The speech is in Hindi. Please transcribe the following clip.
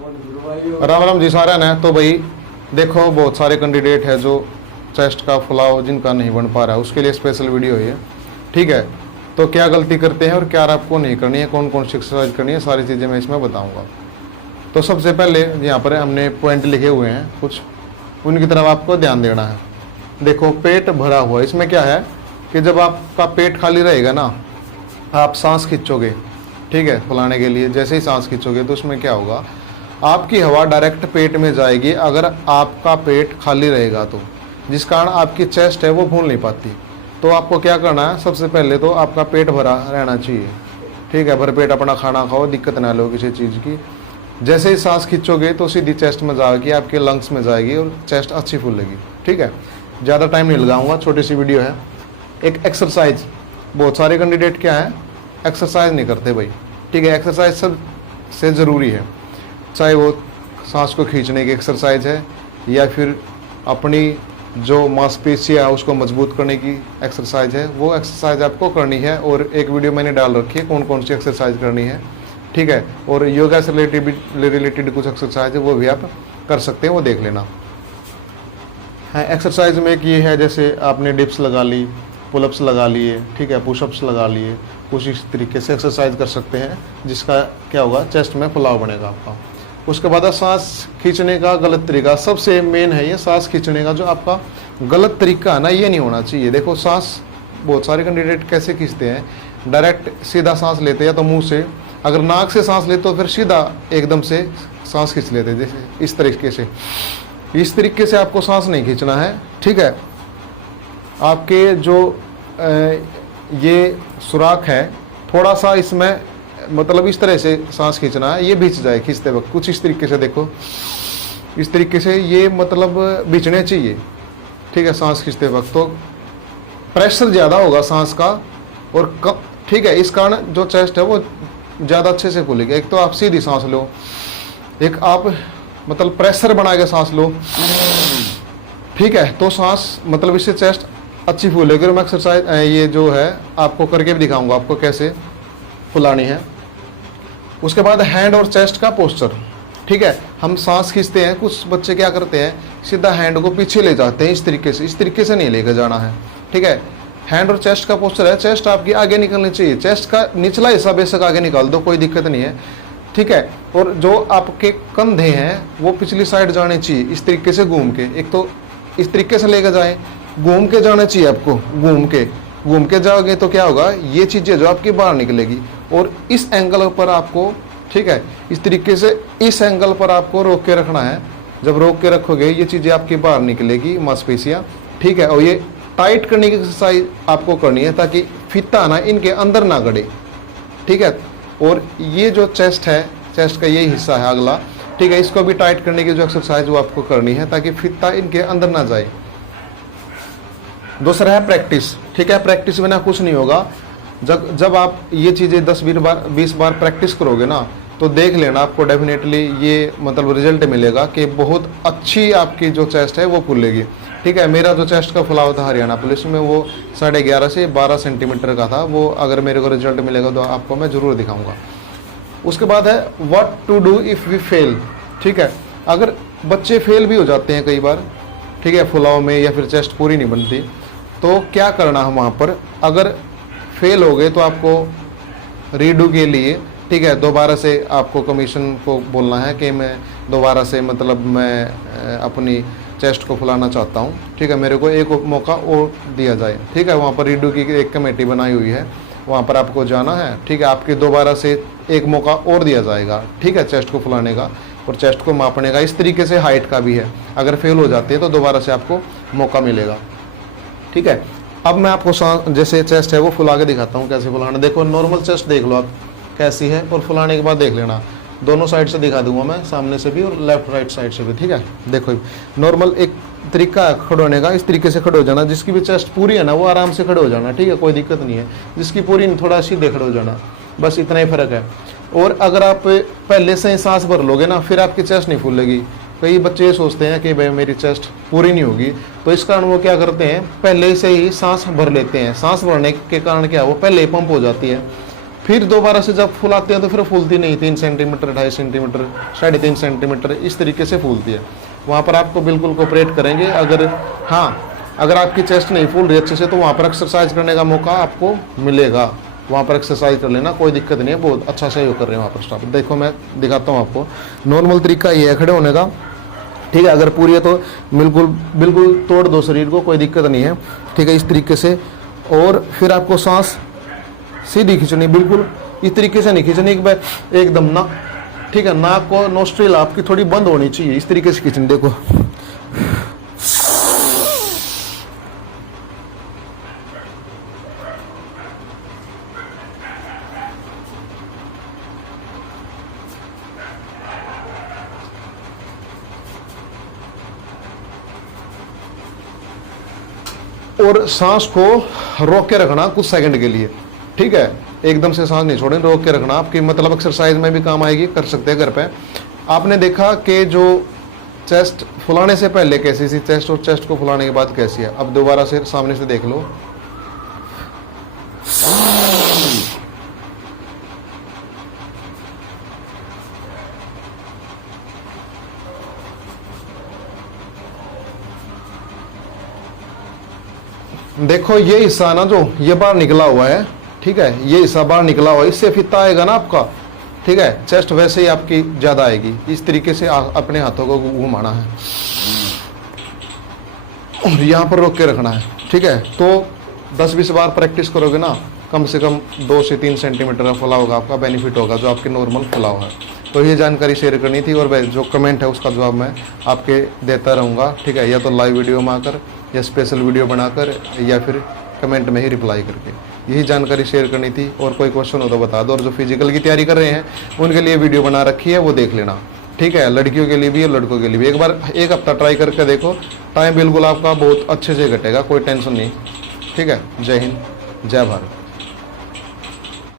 राम राम जी सारा ने। तो भाई देखो, बहुत सारे कैंडिडेट है जो चेस्ट का फुलाव जिनका नहीं बन पा रहा है, उसके लिए स्पेशल वीडियो है, ठीक है। तो क्या गलती करते हैं और क्या आपको नहीं करनी है, कौन कौन सी एक्सरसाइज करनी है, सारी चीज़ें मैं इसमें बताऊंगा। तो सबसे पहले यहाँ पर हमने पॉइंट लिखे हुए हैं कुछ, उनकी तरफ आपको ध्यान देना है। देखो, पेट भरा हुआ, इसमें क्या है कि जब आपका पेट खाली रहेगा ना, आप सांस खींचोगे, ठीक है, फुलाने के लिए। जैसे ही सांस खींचोगे तो उसमें क्या होगा, आपकी हवा डायरेक्ट पेट में जाएगी अगर आपका पेट खाली रहेगा तो, जिस कारण आपकी चेस्ट है वो फूल नहीं पाती। तो आपको क्या करना है, सबसे पहले तो आपका पेट भरा रहना चाहिए, ठीक है। भरपेट अपना खाना खाओ, दिक्कत ना लो किसी चीज़ की। जैसे ही सांस खींचोगे तो सीधी चेस्ट में जाएगी, आपके लंग्स में जाएगी और चेस्ट अच्छी फूलेगी, ठीक है। ज़्यादा टाइम नहीं लगाऊंगा, छोटी सी वीडियो है। एक एक्सरसाइज, बहुत सारे कैंडिडेट क्या है, एक्सरसाइज नहीं करते भाई, ठीक है। एक्सरसाइज सबसे ज़रूरी है, चाहे वो सांस को खींचने की एक्सरसाइज है या फिर अपनी जो मांसपेशियाँ है उसको मजबूत करने की एक्सरसाइज है, वो एक्सरसाइज आपको करनी है। और एक वीडियो मैंने डाल रखी है कौन कौन सी एक्सरसाइज करनी है, ठीक है। और योगा से रिलेटेड कुछ एक्सरसाइज है वो भी आप कर सकते हैं, वो देख लेना है। एक्सरसाइज में एक ये है, जैसे आपने डिप्स लगा ली, पुलअप्स लगा लिए, ठीक है, पुशअप्स लगा लिए, कुछ इस तरीके से एक्सरसाइज कर सकते हैं, जिसका क्या होगा, चेस्ट में फुलाव बनेगा आपका। उसके बाद सांस खींचने का गलत तरीका, सबसे मेन है ये सांस खींचने का जो आपका गलत तरीका है ना, ये नहीं होना चाहिए। देखो, सांस बहुत सारे कैंडिडेट कैसे खींचते हैं, डायरेक्ट सीधा सांस लेते हैं, या तो मुंह से, अगर नाक से सांस लेते तो फिर सीधा एकदम से सांस खींच लेते हैं, जैसे इस तरीके से। इस तरीके से आपको सांस नहीं खींचना है, ठीक है। आपके जो ये सुराख है, थोड़ा सा इसमें मतलब इस तरह से सांस खींचना है, ये बीच जाए खींचते वक्त, कुछ इस तरीके से। देखो, इस तरीके से ये मतलब बीचने चाहिए, ठीक है, सांस खींचते वक्त। तो प्रेशर ज़्यादा होगा सांस का और ठीक है, इस कारण जो चेस्ट है वो ज़्यादा अच्छे से फूलेगी। एक तो आप सीधी सांस लो, एक आप मतलब प्रेशर बना के सांस लो, ठीक है, तो सांस मतलब इससे चेस्ट अच्छी फूलेगी। और मैं एक्सरसाइज ये जो है आपको करके भी दिखाऊंगा आपको कैसे फुलानी है। उसके बाद हैंड और चेस्ट का पोस्चर, ठीक है। हम सांस खींचते हैं, कुछ बच्चे क्या करते हैं, सीधा हैंड को पीछे ले जाते हैं, इस तरीके से नहीं लेकर जाना है, ठीक है। हैंड और चेस्ट का पोस्चर है, चेस्ट आपकी आगे निकलनी चाहिए, चेस्ट का निचला हिस्सा बेशक आगे निकाल दो, कोई दिक्कत नहीं है, ठीक है। और जो आपके कंधे हैं वो पिछली साइड जाने चाहिए, इस तरीके से घूम के। एक तो इस तरीके से लेकर जाए, घूम के जाना चाहिए आपको, घूम के जाओगे तो क्या होगा, ये चीज़ें जो आपकी बाहर निकलेगी। और इस एंगल पर आपको, ठीक है, इस तरीके से इस एंगल पर आपको रोक के रखना है। जब रोक के रखोगे ये चीज़ें आपकी बाहर निकलेगी, मांसपेशियाँ, ठीक है। और ये टाइट करने की एक्सरसाइज आपको करनी है ताकि फीता ना इनके अंदर ना गड़े, ठीक है। और ये जो चेस्ट है, चेस्ट का ये हिस्सा है अगला, ठीक है, इसको भी टाइट करने की जो एक्सरसाइज वो आपको करनी है ताकि फीता इनके अंदर ना जाए। दूसरा है प्रैक्टिस, ठीक है। प्रैक्टिस बिना कुछ नहीं होगा। जब आप ये चीज़ें 10-20 बार प्रैक्टिस करोगे ना, तो देख लेना आपको डेफिनेटली ये मतलब रिजल्ट मिलेगा कि बहुत अच्छी आपकी जो चेस्ट है वो फूलेगी, ठीक है। मेरा जो चेस्ट का फुलाव था हरियाणा पुलिस में, वो 11.5 से 12 सेंटीमीटर का था। वो अगर मेरे को रिजल्ट मिलेगा तो आपको मैं ज़रूर दिखाऊंगा। उसके बाद है what to do if we fail, ठीक है। अगर बच्चे फेल भी हो जाते हैं कई बार, ठीक है, फुलाव में, या फिर चेस्ट पूरी नहीं बनती, तो क्या करना है वहाँ पर। अगर फेल हो गए तो आपको रीडू के लिए, ठीक है, दोबारा से आपको कमीशन को बोलना है कि मैं दोबारा से मतलब मैं अपनी चेस्ट को फुलाना चाहता हूँ, ठीक है, मेरे को एक मौका और दिया जाए, ठीक है। वहाँ पर रीडू की एक कमेटी बनाई हुई है, वहाँ पर आपको जाना है, ठीक है। आपके दोबारा से एक मौका और दिया जाएगा, ठीक है, चेस्ट को फुलाने का और चेस्ट को मापने का। इस तरीके से हाइट का भी है, अगर फेल हो जाते हैं तो दोबारा से आपको मौका मिलेगा, ठीक है। अब मैं आपको जैसे चेस्ट है वो फुला के दिखाता हूँ कैसे फुलाना। देखो, नॉर्मल चेस्ट देख लो आप कैसी है, और फुलाने के बाद देख लेना, दोनों साइड से दिखा दूंगा मैं, सामने से भी और लेफ्ट राइट साइड से भी, ठीक है। देखो, नॉर्मल एक तरीका है खड़े होने का, इस तरीके से खड़े हो जाना। जिसकी भी चेस्ट पूरी है ना वो आराम से खड़े हो जाना, ठीक है, कोई दिक्कत नहीं है। जिसकी पूरी नहीं, थोड़ा सीधे खड़े हो जाना, बस इतना ही फर्क है। और अगर आप पहले से ही सांस भर लोगे ना, फिर आपकी चेस्ट नहीं फूलेगी। कई बच्चे ये सोचते हैं कि भाई मेरी चेस्ट पूरी नहीं होगी, तो इस कारण वो क्या करते हैं, पहले से ही सांस भर लेते हैं। सांस भरने के कारण क्या, वो पहले ही पंप हो जाती है, फिर दोबारा से जब फुलाते हैं तो फिर फूलती नहीं, 3 सेंटीमीटर, 2.5 सेंटीमीटर, 3.5 सेंटीमीटर इस तरीके से फूलती है। वहाँ पर आपको बिल्कुल कोऑपरेट करेंगे। अगर हाँ, अगर आपकी चेस्ट नहीं फूल रही अच्छे से तो वहाँ पर एक्सरसाइज करने का मौका आपको मिलेगा, वहाँ पर एक्सरसाइज कर लेना, कोई दिक्कत नहीं है, बहुत अच्छा सहयोग कर रहे हैं वहाँ पर स्टाफ। देखो मैं दिखाता हूँ आपको, नॉर्मल तरीका ये है खड़े होने का, ठीक है। अगर पूरी है तो बिल्कुल बिल्कुल तोड़ दो शरीर को, कोई दिक्कत नहीं है, ठीक है, इस तरीके से। और फिर आपको सांस सीधी खींचनी, बिल्कुल इस तरीके से नहीं खींचनी कि एकदम ना, ठीक है, नाक को नोस्ट्रिल आपकी थोड़ी बंद होनी चाहिए, इस तरीके से खींचनी। देखो और सांस को रोक के रखना कुछ सेकंड के लिए, ठीक है, एकदम से सांस नहीं छोड़ें, रोक के रखना। आपकी मतलब एक्सरसाइज में भी काम आएगी, कर सकते हैं घर पे। आपने देखा कि जो चेस्ट फुलाने से पहले कैसी थी चेस्ट और चेस्ट को फुलाने के बाद कैसी है। अब दोबारा से सामने से देख लो, देखो ये हिस्सा ना जो ये बाहर निकला हुआ है, ठीक है, ये हिस्सा बाहर निकला हुआ है, इससे फित्ता आएगा ना आपका, ठीक है, चेस्ट वैसे ही आपकी ज्यादा आएगी। इस तरीके से अपने हाथों को घुमाना है और यहाँ पर रोक के रखना है, ठीक है। तो 10-20 बार प्रैक्टिस करोगे ना, कम से कम 2 से 3 सेंटीमीटर का फुलाव होगा, आपका बेनिफिट होगा जो आपके नॉर्मल फुलाव है। तो ये जानकारी शेयर करनी थी, और जो कमेंट है उसका जवाब मैं आपके देता रहूँगा, ठीक है, या तो लाइव वीडियो में आकर, या स्पेशल वीडियो बनाकर, या फिर कमेंट में ही रिप्लाई करके। यही जानकारी शेयर करनी थी, और कोई क्वेश्चन हो तो बता दो। और जो फिजिकल की तैयारी कर रहे हैं उनके लिए वीडियो बना रखी है, वो देख लेना, ठीक है, लड़कियों के लिए भी और लड़कों के लिए भी। एक बार 1 हफ्ता ट्राई करके देखो, टाइम बिल्कुल आपका बहुत अच्छे से घटेगा, कोई टेंशन नहीं, ठीक है। जय हिंद, जय भारत।